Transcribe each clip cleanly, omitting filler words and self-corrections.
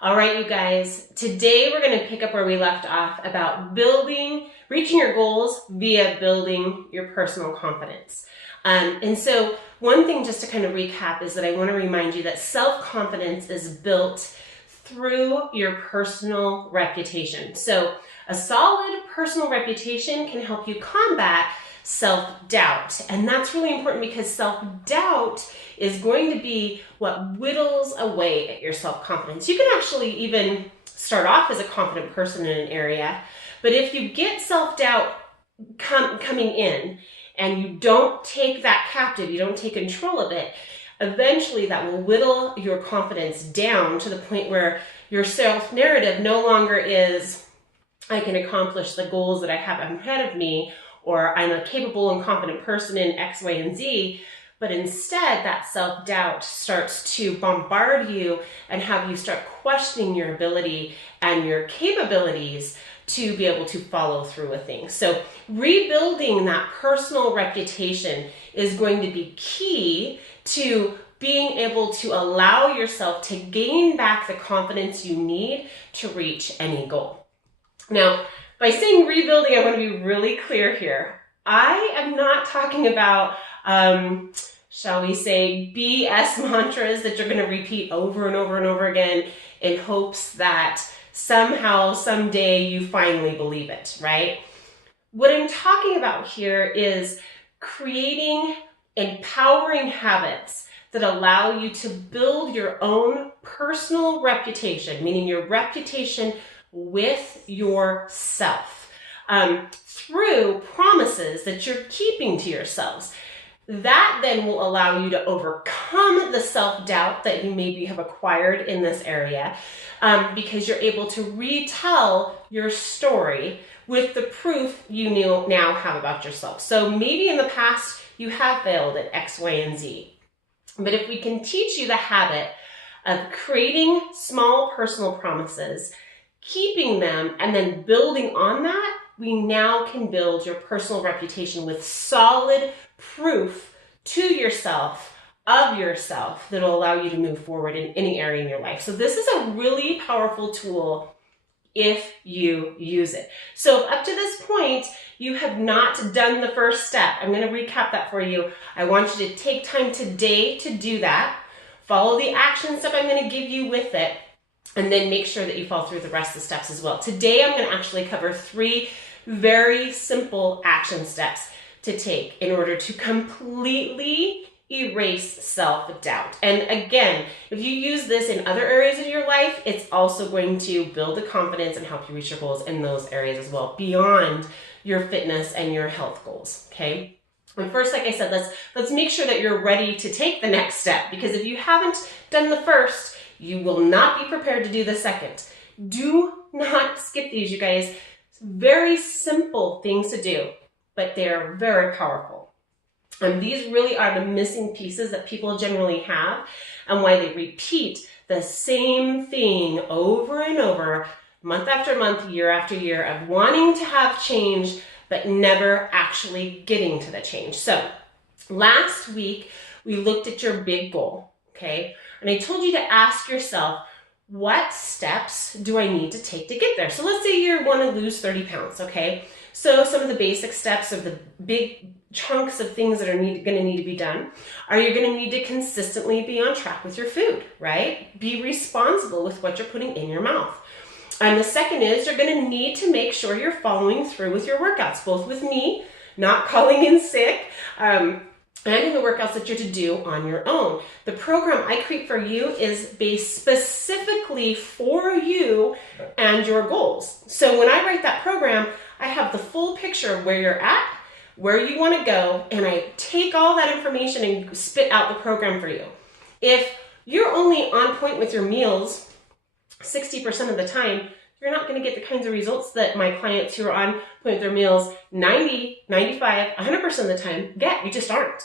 All right, you guys, today we're going to pick up where we left off about reaching your goals via building your personal confidence. And so one thing just to kind of recap is that I want to remind you that self-confidence is built through your personal reputation. So a solid personal reputation can help you combat self-doubt. And that's really important because self-doubt is going to be what whittles away at your self-confidence. You can actually even start off as a confident person in an area, but if you get self-doubt coming in and you don't take that captive, you don't take control of it, eventually that will whittle your confidence down to the point where your self-narrative no longer is, I can accomplish the goals that I have ahead of me, or I'm a capable and confident person in X, Y, and Z, but instead that self-doubt starts to bombard you and have you start questioning your ability and your capabilities to be able to follow through with things. So rebuilding that personal reputation is going to be key to being able to allow yourself to gain back the confidence you need to reach any goal. Now, by saying rebuilding, I want to be really clear here. I am not talking about, shall we say, BS mantras that you're going to repeat over and over and over again in hopes that somehow, someday you finally believe it, right? What I'm talking about here is creating empowering habits that allow you to build your own personal reputation, meaning your reputation with yourself, through promises that you're keeping to yourselves. That then will allow you to overcome the self-doubt that you maybe have acquired in this area, because you're able to retell your story with the proof you now have about yourself. So maybe in the past you have failed at X, Y, and Z. But if we can teach you the habit of creating small personal promises, keeping them, and then building on that, we now can build your personal reputation with solid proof to yourself, of yourself, that will allow you to move forward in any area in your life. So this is a really powerful tool if you use it. So up to this point, you have not done the first step. I'm going to recap that for you. I want you to take time today to do that. Follow the action step I'm going to give you with it, and then make sure that you follow through the rest of the steps as well. Today, I'm going to actually cover 3 very simple action steps to take in order to completely erase self-doubt. And again, if you use this in other areas of your life, it's also going to build the confidence and help you reach your goals in those areas as well, beyond your fitness and your health goals, okay? And first, like I said, let's make sure that you're ready to take the next step, because if you haven't done the first, you will not be prepared to do the second. Do not skip these, you guys. Very simple things to do, but they're very powerful. And these really are the missing pieces that people generally have, and why they repeat the same thing over and over, month after month, year after year, of wanting to have change, but never actually getting to the change. So last week, we looked at your big goal, okay? And I told you to ask yourself, what steps do I need to take to get there? So let's say you want to lose 30 pounds, okay? So some of the basic steps, or the big chunks of things that are going to need to be done, are you're going to need to consistently be on track with your food, right? Be responsible with what you're putting in your mouth. And the second is you're going to need to make sure you're following through with your workouts, both with me, not calling in sick, and in the workouts that you're to do on your own. The program I create for you is based specifically for you and your goals. So when I write that program, I have the full picture of where you're at, where you want to go, and I take all that information and spit out the program for you. If you're only on point with your meals 60% of the time, you're not going to get the kinds of results that my clients who are on point with their meals 90, 95, 100% of the time get. You just aren't.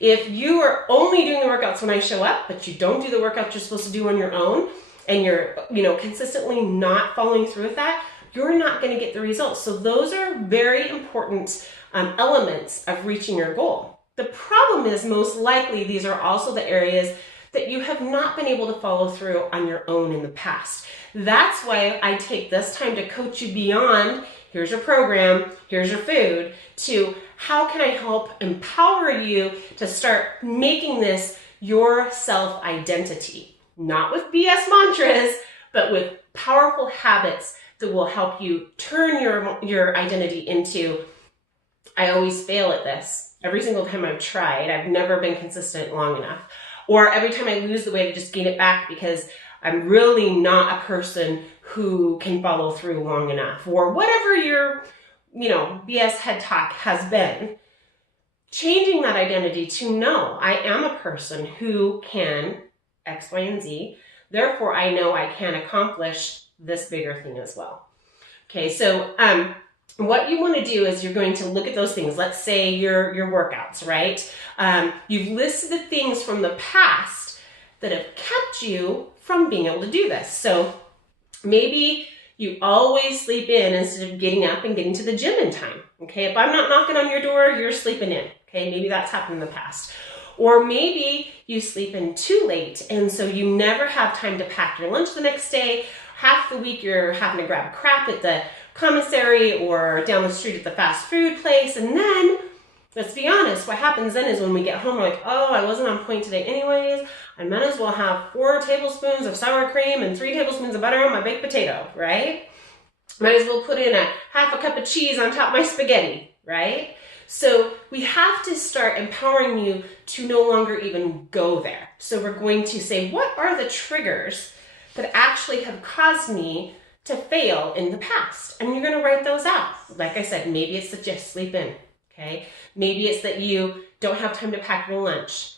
If you are only doing the workouts when I show up, but you don't do the workouts you're supposed to do on your own, and you're, consistently not following through with that, you're not going to get the results. So those are very important elements of reaching your goal. The problem is most likely these are also the areas that you have not been able to follow through on your own in the past. That's why I take this time to coach you beyond, here's your program, here's your food, to how can I help empower you to start making this your self-identity. Not with BS mantras, but with powerful habits that will help you turn your identity into, I always fail at this. Every single time I've tried, I've never been consistent long enough. Or every time I lose the weight, I just gain it back because I'm really not a person who can follow through long enough. Or whatever your, BS head talk has been. Changing that identity to no, I am a person who can X, Y, and Z. Therefore, I know I can accomplish this bigger thing as well. Okay, so what you want to do is you're going to look at those things. Let's say your workouts, right? You've listed the things from the past that have kept you from being able to do this. So maybe you always sleep in instead of getting up and getting to the gym in time. Okay, if I'm not knocking on your door, you're sleeping in. Okay, maybe that's happened in the past. Or maybe you sleep in too late, and so you never have time to pack your lunch the next day. Half the week you're having to grab crap at the commissary or down the street at the fast food place. And then, let's be honest, what happens then is when we get home, we're like, oh, I wasn't on point today anyways. I might as well have 4 tablespoons of sour cream and 3 tablespoons of butter on my baked potato, right? Might as well put in a half a cup of cheese on top of my spaghetti, right? So we have to start empowering you to no longer even go there. So we're going to say, what are the triggers that actually have caused me to fail in the past? And you're going to write those out. Like I said, maybe it's that you sleep in, okay? Maybe it's that you don't have time to pack your lunch.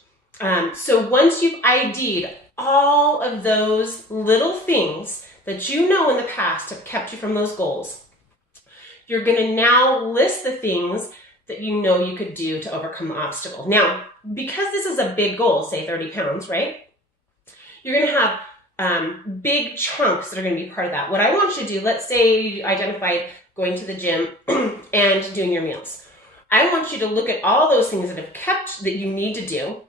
So once you've ID'd all of those little things that you know in the past have kept you from those goals, you're going to now list the things that you know you could do to overcome the obstacle. Now, because this is a big goal, say 30 pounds, right? You're going to have big chunks that are going to be part of that. What I want you to do, let's say you identified going to the gym and doing your meals. I want you to look at all those things that you need to do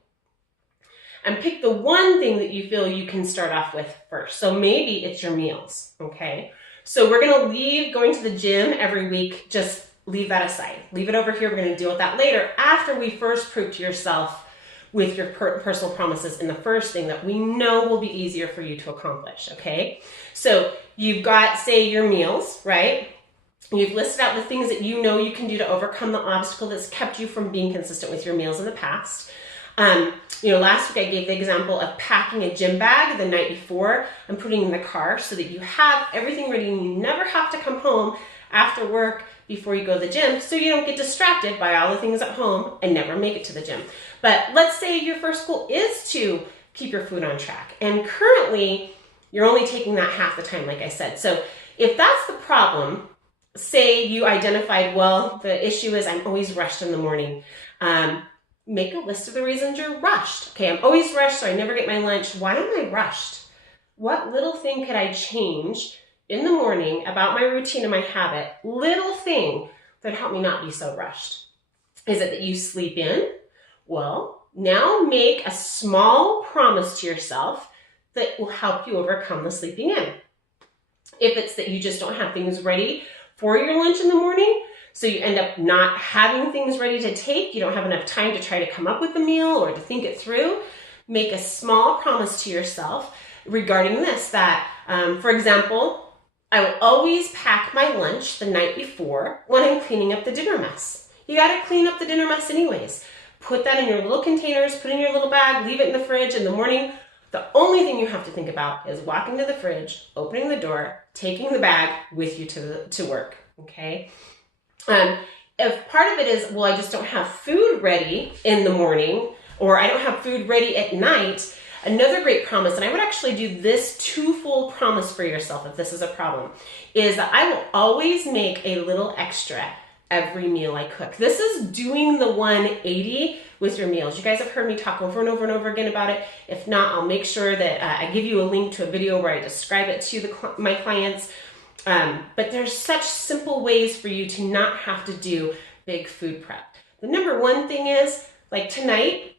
and pick the one thing that you feel you can start off with first. So maybe it's your meals, okay? So we're going to leave going to the gym every week, just leave that aside. Leave it over here. We're going to deal with that later after we first prove to yourself with your personal promises in the first thing that we know will be easier for you to accomplish, okay? So you've got, say, your meals, right? You've listed out the things that you know you can do to overcome the obstacle that's kept you from being consistent with your meals in the past. Last week I gave the example of packing a gym bag the night before and putting it in the car so that you have everything ready and you never have to come home after work before you go to the gym, so you don't get distracted by all the things at home and never make it to the gym. But let's say your first goal is to keep your food on track, and currently you're only taking that half the time, like I said. So if that's the problem, say you identified, well, the issue is I'm always rushed in the morning. Make a list of the reasons you're rushed. Okay, I'm always rushed, so I never get my lunch. Why am I rushed? What little thing could I change in the morning about my routine and my habit, little thing that help me not be so rushed? Is it that you sleep in? Well, now make a small promise to yourself that will help you overcome the sleeping in. If it's that you just don't have things ready for your lunch in the morning, so you end up not having things ready to take, you don't have enough time to try to come up with the meal or to think it through, make a small promise to yourself regarding this, that, for example, I will always pack my lunch the night before when I'm cleaning up the dinner mess. You got to clean up the dinner mess anyways. Put that in your little containers, put it in your little bag, leave it in the fridge in the morning. The only thing you have to think about is walking to the fridge, opening the door, taking the bag with you to work, okay? If part of it is, well, I just don't have food ready in the morning, or I don't have food ready at night, another great promise, and I would actually do this twofold promise for yourself if this is a problem, is that I will always make a little extra every meal I cook. This is doing the 180 with your meals. You guys have heard me talk over and over and over again about it. If not, I'll make sure that I give you a link to a video where I describe it to my clients. But there's such simple ways for you to not have to do big food prep. The number one thing is, like tonight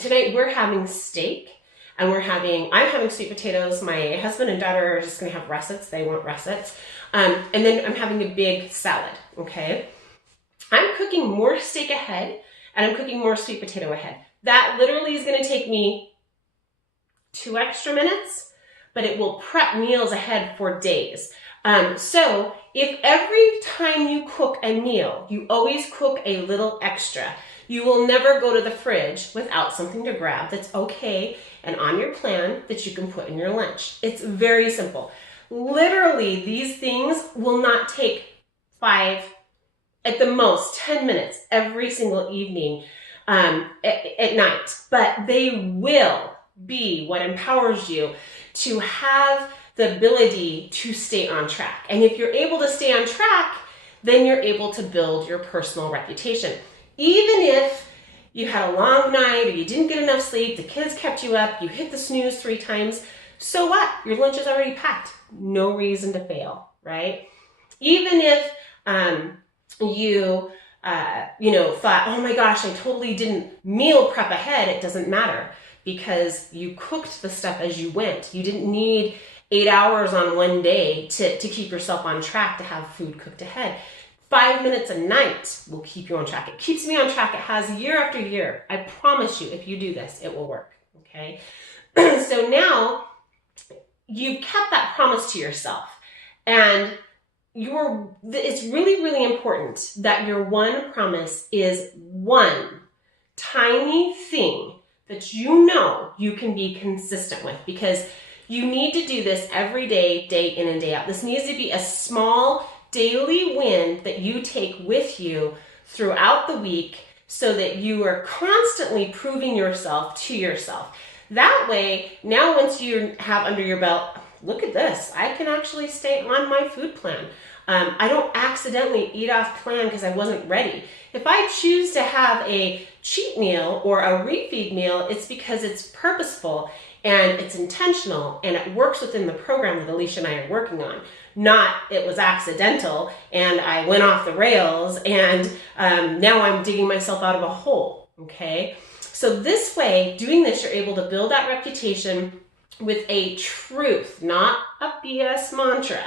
we're having steak. and I'm having sweet potatoes. My husband and daughter are just gonna have russets. They want russets. And then I'm having a big salad, okay? I'm cooking more steak ahead, and I'm cooking more sweet potato ahead. That literally is gonna take me 2 extra minutes, but it will prep meals ahead for days. So if every time you cook a meal, you always cook a little extra, you will never go to the fridge without something to grab that's okay and on your plan that you can put in your lunch. It's very simple. Literally, these things will not take 5, at the most 10 minutes every single evening at night, but they will be what empowers you to have the ability to stay on track. And if you're able to stay on track, then you're able to build your personal reputation. Even if you had a long night or you didn't get enough sleep, the kids kept you up, you hit the snooze 3 times, so what? Your lunch is already packed. No reason to fail, right? Even if you thought, oh my gosh, I totally didn't meal prep ahead, it doesn't matter because you cooked the stuff as you went. You didn't need 8 hours on one day to keep yourself on track to have food cooked ahead. 5 minutes a night will keep you on track. It keeps me on track. It has year after year. I promise you, if you do this, it will work, okay? So now you've kept that promise to yourself, and it's really, really important that your one promise is one tiny thing that you know you can be consistent with, because you need to do this every day, day in and day out. This needs to be a small daily win that you take with you throughout the week so that you are constantly proving yourself to yourself. That way, now once you have under your belt, look at this, I can actually stay on my food plan. I don't accidentally eat off plan because I wasn't ready. If I choose to have a cheat meal or a refeed meal, it's because it's purposeful and it's intentional and it works within the program that Alicia and I are working on. Not it was accidental and I went off the rails and now I'm digging myself out of a hole, okay? So this way, doing this, you're able to build that reputation with a truth, not a BS mantra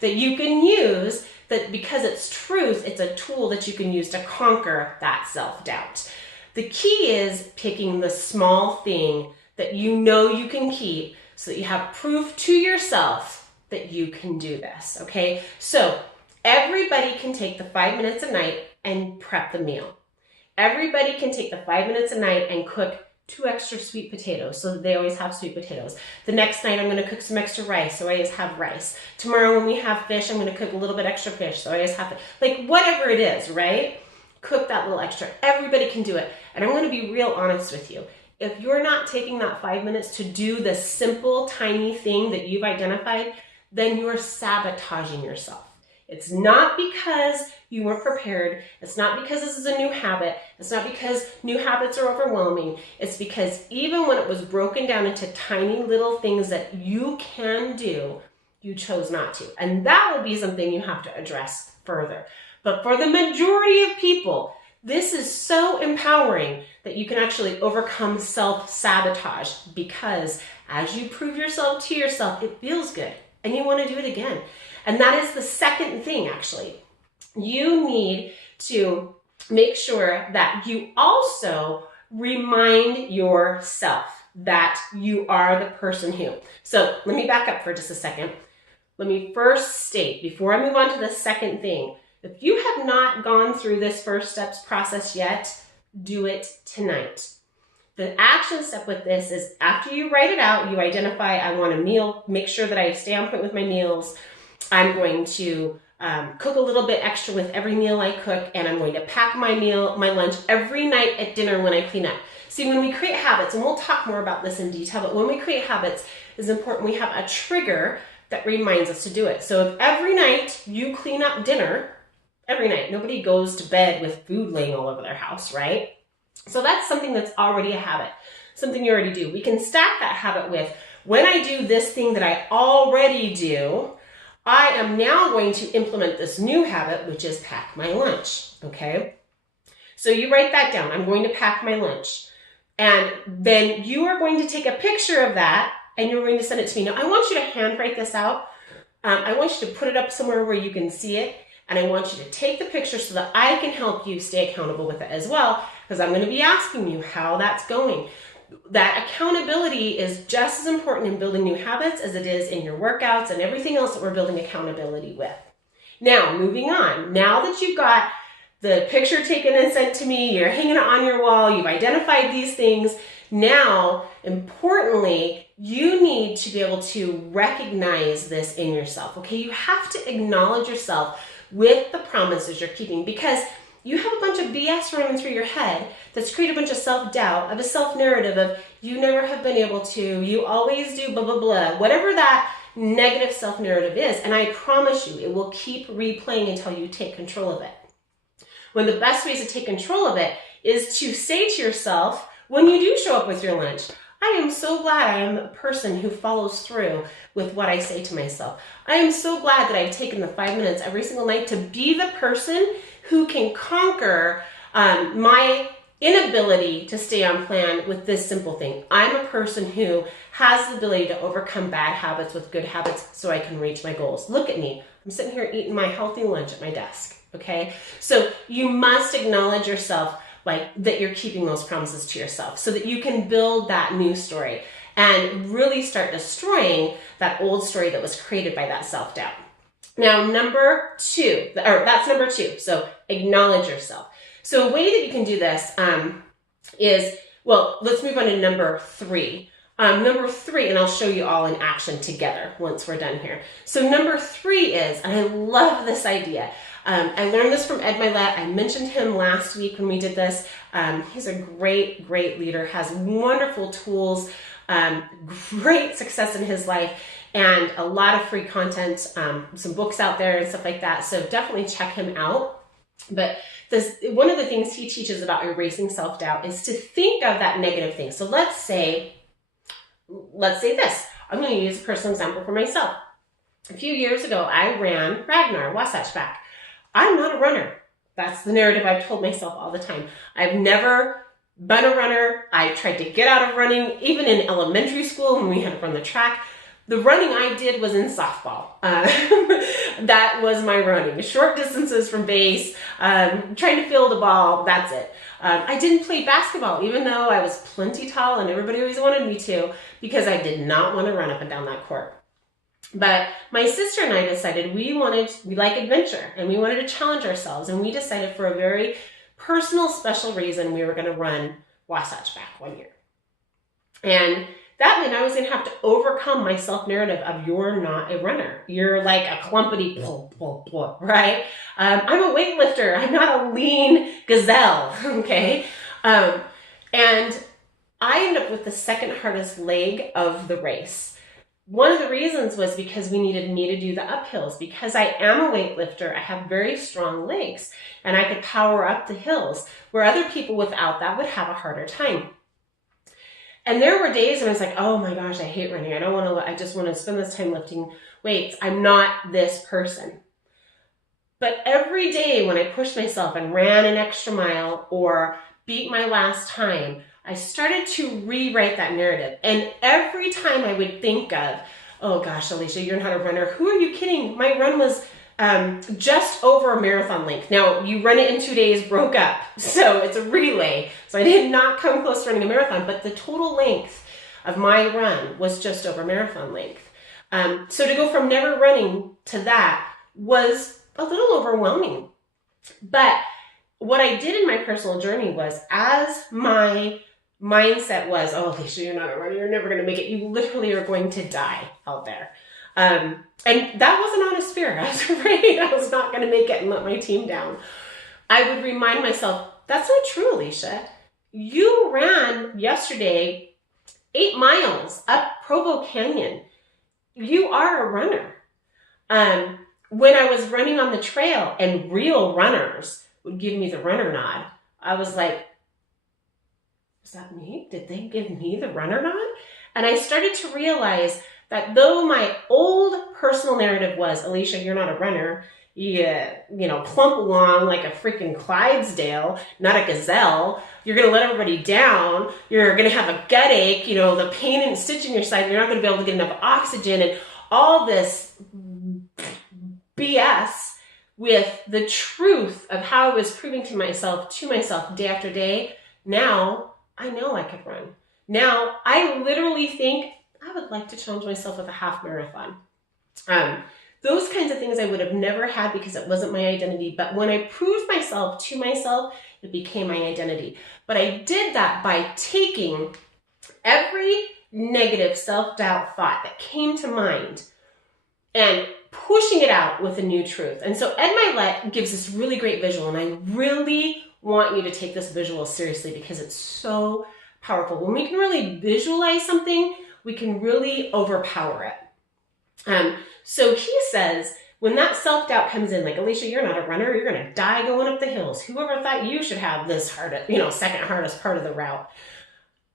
that you can use, that because it's truth, it's a tool that you can use to conquer that self-doubt. The key is picking the small thing that you know you can keep so that you have proof to yourself that you can do this, okay? So everybody can take the 5 minutes a night and prep the meal. Everybody can take the 5 minutes a night and cook 2 extra sweet potatoes so that they always have sweet potatoes. The next night I'm going to cook some extra rice so I always have rice. Tomorrow when we have fish, I'm going to cook a little bit extra fish so I always have it. Like whatever it is, right? Cook that little extra. Everybody can do it. And I'm going to be real honest with you. If you're not taking that 5 minutes to do the simple, tiny thing that you've identified, then you're sabotaging yourself. It's not because you weren't prepared. It's not because this is a new habit. It's not because new habits are overwhelming. It's because even when it was broken down into tiny little things that you can do, you chose not to. And that will be something you have to address further. But for the majority of people, this is so empowering that you can actually overcome self-sabotage, because as you prove yourself to yourself, it feels good and you want to do it again. And that is the second thing, actually. You need to make sure that you also remind yourself that you are the person who. So let me back up for just a second. Let me first state, before I move on to the second thing, if you have not gone through this first steps process yet, do it tonight. The action step with this is after you write it out, you identify, I want a meal, make sure that I stay on point with my meals. I'm going to cook a little bit extra with every meal I cook, and I'm going to pack my lunch every night at dinner when I clean up. See, when we create habits, and we'll talk more about this in detail, but when we create habits, it's important we have a trigger that reminds us to do it. So if every night you clean up dinner, every night, nobody goes to bed with food laying all over their house, right? So that's something that's already a habit, something you already do. We can stack that habit with, when I do this thing that I already do, I am now going to implement this new habit, which is pack my lunch, okay? So you write that down. I'm going to pack my lunch. And then you are going to take a picture of that and you're going to send it to me. Now, I want you to handwrite this out. I want you to put it up somewhere where you can see it. And I want you to take the picture so that I can help you stay accountable with it as well, because I'm going to be asking you how that's going. That accountability is just as important in building new habits as it is in your workouts and everything else that we're building accountability with. Now, moving on. Now that you've got the picture taken and sent to me, you're hanging it on your wall, you've identified these things. Now, importantly, you need to be able to recognize this in yourself, okay? You have to acknowledge yourself with the promises you're keeping, because you have a bunch of BS running through your head that's created a bunch of self-doubt, of a self-narrative of you never have been able to, you always do, blah, blah, blah, whatever that negative self-narrative is. And I promise you, it will keep replaying until you take control of it. One of the best ways to take control of it is to say to yourself, when you do show up with your lunch, I am so glad I am a person who follows through with what I say to myself. I am so glad that I've taken the 5 minutes every single night to be the person who can conquer my inability to stay on plan with this simple thing. I'm a person who has the ability to overcome bad habits with good habits so I can reach my goals. Look at me. I'm sitting here eating my healthy lunch at my desk, okay? So you must acknowledge yourself like that you're keeping those promises to yourself so that you can build that new story and really start destroying that old story that was created by that self-doubt. Now, that's number two. So acknowledge yourself. So a way that you can do this is, well, let's move on to number three. Number three, and I'll show you all in action together once we're done here. So number three is, and I love this idea, I learned this from Ed Mylett. I mentioned him last week when we did this. He's a great, great leader, has wonderful tools, great success in his life, and a lot of free content, some books out there and stuff like that. So definitely check him out. But one of the things he teaches about erasing self-doubt is to think of that negative thing. So let's say this. I'm going to use a personal example for myself. A few years ago, I ran Ragnar, Wasatch Back. I'm not a runner. That's the narrative I've told myself all the time. I've never been a runner. I tried to get out of running, even in elementary school when we had to run the track. The running I did was in softball. That was my running. Short distances from base, trying to field the ball, that's it. I didn't play basketball, even though I was plenty tall and everybody always wanted me to, because I did not want to run up and down that court. But my sister and I decided we like adventure and we wanted to challenge ourselves. And we decided for a very personal, special reason, we were going to run Wasatch Back one year. And that meant I was going to have to overcome my self-narrative of you're not a runner. You're like a clumpity, right? I'm a weightlifter. I'm not a lean gazelle, okay? And I ended up with the second hardest leg of the race. One of the reasons was because we needed me to do the uphills. Because I am a weightlifter, I have very strong legs, and I could power up the hills, where other people without that would have a harder time. And there were days when I was like, oh my gosh, I hate running. I just want to spend this time lifting weights. I'm not this person. But every day when I pushed myself and ran an extra mile or beat my last time, I started to rewrite that narrative. And every time I would think of, oh gosh, Alicia, you're not a runner. Who are you kidding? My run was just over a marathon length. Now, you run it in 2 days, broke up. So it's a relay. So I did not come close to running a marathon, but the total length of my run was just over marathon length. So to go from never running to that was a little overwhelming. But what I did in my personal journey was, as my mindset was, oh, Alicia, you're not a runner, you're never going to make it. You literally are going to die out there. And that was an honest fear. I was afraid I was not going to make it and let my team down. I would remind myself, that's not true, Alicia. You ran yesterday 8 miles up Provo Canyon. You are a runner. When I was running on the trail and real runners would give me the runner nod, I was like, was that me? Did they give me the runner nod? And I started to realize that though my old personal narrative was, Alicia, you're not a runner, plump along like a freaking Clydesdale, not a gazelle. You're going to let everybody down. You're going to have a gut ache, the pain and stitch in your side. You're not going to be able to get enough oxygen and all this BS with the truth of how I was proving to myself day after day. Now I know I could run. Now I literally think I would like to challenge myself with a half marathon. Those kinds of things I would have never had because it wasn't my identity. But when I proved myself to myself, it became my identity. But I did that by taking every negative self-doubt thought that came to mind and pushing it out with a new truth. And so Ed Mylett gives this really great visual, and I really want you to take this visual seriously because it's so powerful. When we can really visualize something, we can really overpower it. So he says, when that self-doubt comes in, like, Alicia, you're not a runner, you're going to die going up the hills. Whoever thought you should have this second hardest part of the route?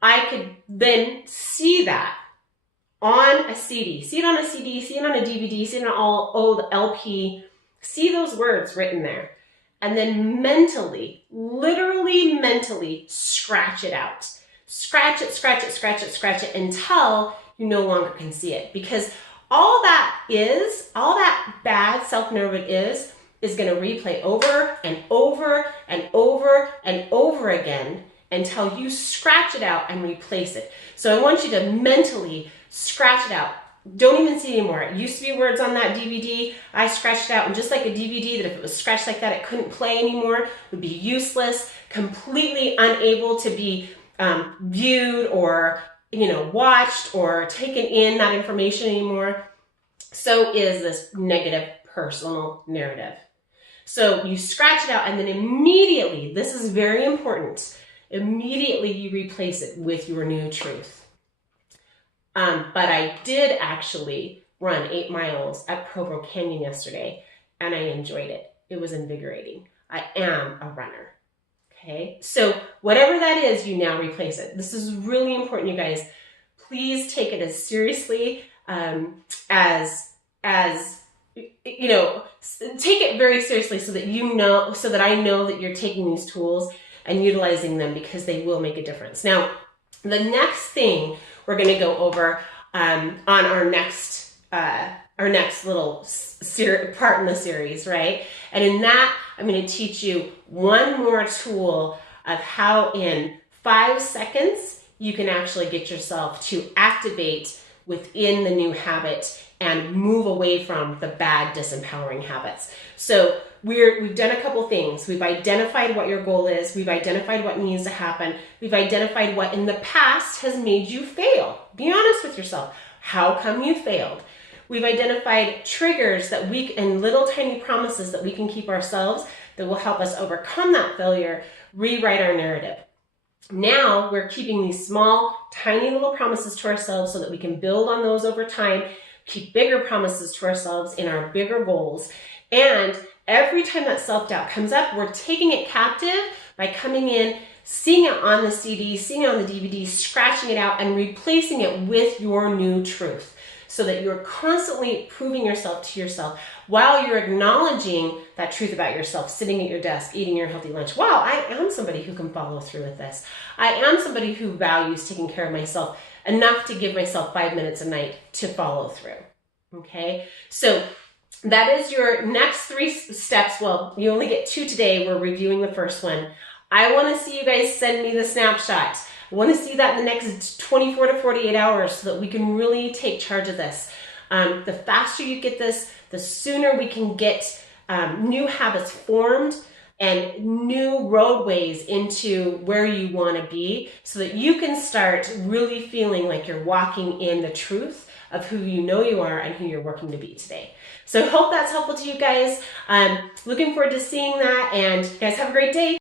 I could then see that on a CD, see it on a DVD, see it on an old LP, see those words written there, and then literally mentally scratch it out. Scratch it until you no longer can see it. Because all that bad self-narrative is going to replay over and over and over and over again until you scratch it out and replace it. So I want you to mentally scratch it out. Don't even see it anymore. It used to be words on that DVD. I scratched it out, and just like a DVD that if it was scratched like that, it couldn't play anymore, would be useless, completely unable to be viewed or watched or taken in that information anymore. So is this negative personal narrative. So you scratch it out, and then immediately, this is very important, immediately you replace it with your new truth. But I did actually run 8 miles at Provo Canyon yesterday, and I enjoyed it. It was invigorating. I am a runner. Okay, so whatever that is, you now replace it. This is really important, you guys. Please take it as seriously as take it very seriously so that I know that you're taking these tools and utilizing them, because they will make a difference. Now, the next thing we're going to go over on our next little part in the series, right? And in that, I'm going to teach you one more tool of how in 5 seconds you can actually get yourself to activate within the new habit and move away from the bad, disempowering habits. So we've done a couple things. We've identified what your goal is. We've identified what needs to happen. We've identified what in the past has made you fail. Be honest with yourself. How come you failed? We've identified triggers and little tiny promises that we can keep ourselves that will help us overcome that failure, rewrite our narrative. Now we're keeping these small, tiny little promises to ourselves so that we can build on those over time, keep bigger promises to ourselves in our bigger goals. And every time that self-doubt comes up, we're taking it captive by coming in, seeing it on the CD, seeing it on the DVD, scratching it out, and replacing it with your new truth, so that you're constantly proving yourself to yourself while you're acknowledging that truth about yourself, sitting at your desk, eating your healthy lunch. Wow, I am somebody who can follow through with this. I am somebody who values taking care of myself enough to give myself 5 minutes a night to follow through. Okay, so that is your next 3 steps. Well, you only get 2 today. We're reviewing the first one. I want to see you guys send me the snapshot. I want to see that in the next 24 to 48 hours so that we can really take charge of this. The faster you get this, the sooner we can get new habits formed and new roadways into where you want to be, so that you can start really feeling like you're walking in the truth of who you know you are and who you're working to be today. So I hope that's helpful to you guys. Looking forward to seeing that, and you guys have a great day.